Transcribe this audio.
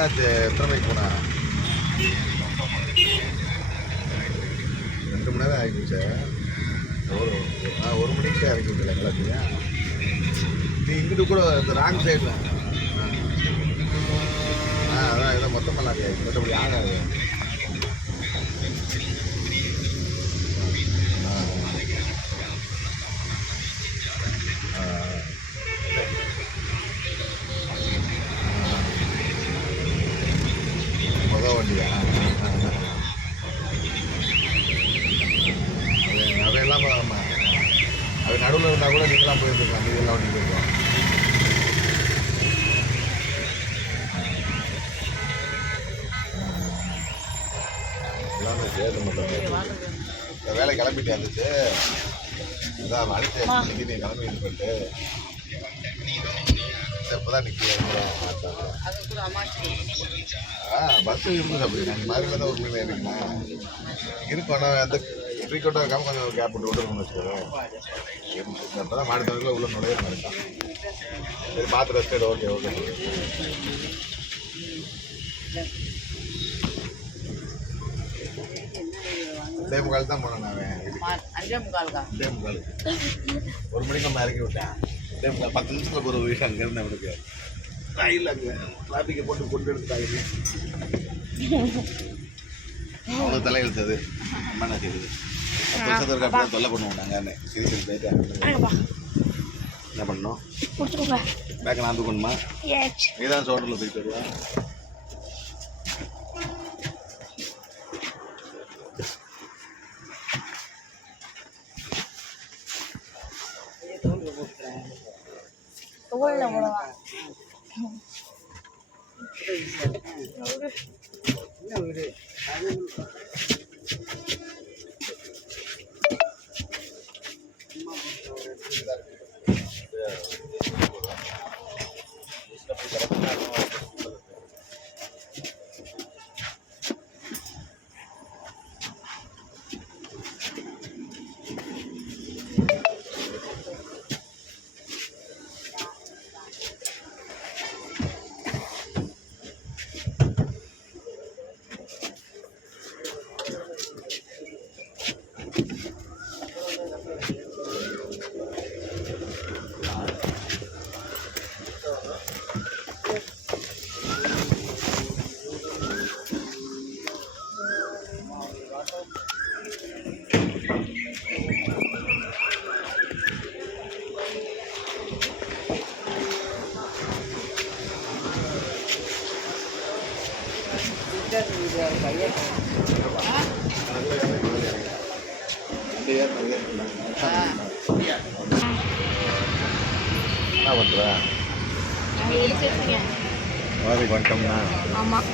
என்னாச்சு எத்தனை மணிக்கு போனா 2 மணி நேரம் ஆகிப்போச்சு ஒரு மணிக்கு இறக்கி விட்டல எல்லாத்தையும் நீ இங்கிட்டு கூட இந்த ராங் சைடில் அதான் இதை மொத்தமெல்லாம் ஆகிடுச்சு மற்றபடி ஆகாது வண்டியா அது இல்லாமல் அது நடுவில் இருந்தால் கூட நீங்களாம் போயிருந்துருக்கலாம் நீங்க எல்லாம் வண்டி போயிருக்கோம் எல்லாமே சேர்த்து மட்டும் வேலை கிளம்பிட்டு இருந்துச்சு அதான் அழைச்சி நீ கிளம்பி இது பண்ணிட்டு இப்போதான் பஸ் இருக்குது அப்படி நாங்கள் மாதிரி தான் ஒரு மீன் இருக்குண்ணா இருக்கும் ஆனால் அந்த ஃப்ரீக்வெண்ட்டாக இருக்காமல் கொஞ்சம் கேப் விட்டு விட்டுருக்கணும்னு வச்சுக்கோங்க இப்போ தான் மாடி தவிர உள்ள நுழைய இருக்கான் சரி பார்த்து ரெஸ்ட் ஓகே ஓகே அதே முக்கால் தான் போனேன் நான் 5:45 1 மணிக்கு நம்ம இறக்கி விட்டேன் 10 நிமிஷத்தில் ஒரு வீடு அங்கே இருந்தேன் அவனுக்கு இல்லை அங்கே டிராஃபிக்கை போட்டு கொண்டு எடுத்துட்டாங்க அவ்வளோ தலை இழுத்தது அம்மா என்ன செய்யுது 10 வருஷத்துக்கு அப்படியே தொல்லை பண்ணுவோம் நாங்கள் சரி சரி போயிட்டு என்ன பண்ணோம் பேக்கை நான் தூக்கணுமா நீ தான் சோட்டரில் போயிட்டு வருவா என்ன பண்ணுற வாரி பண்ணிட்டோம்னா ஆமாம்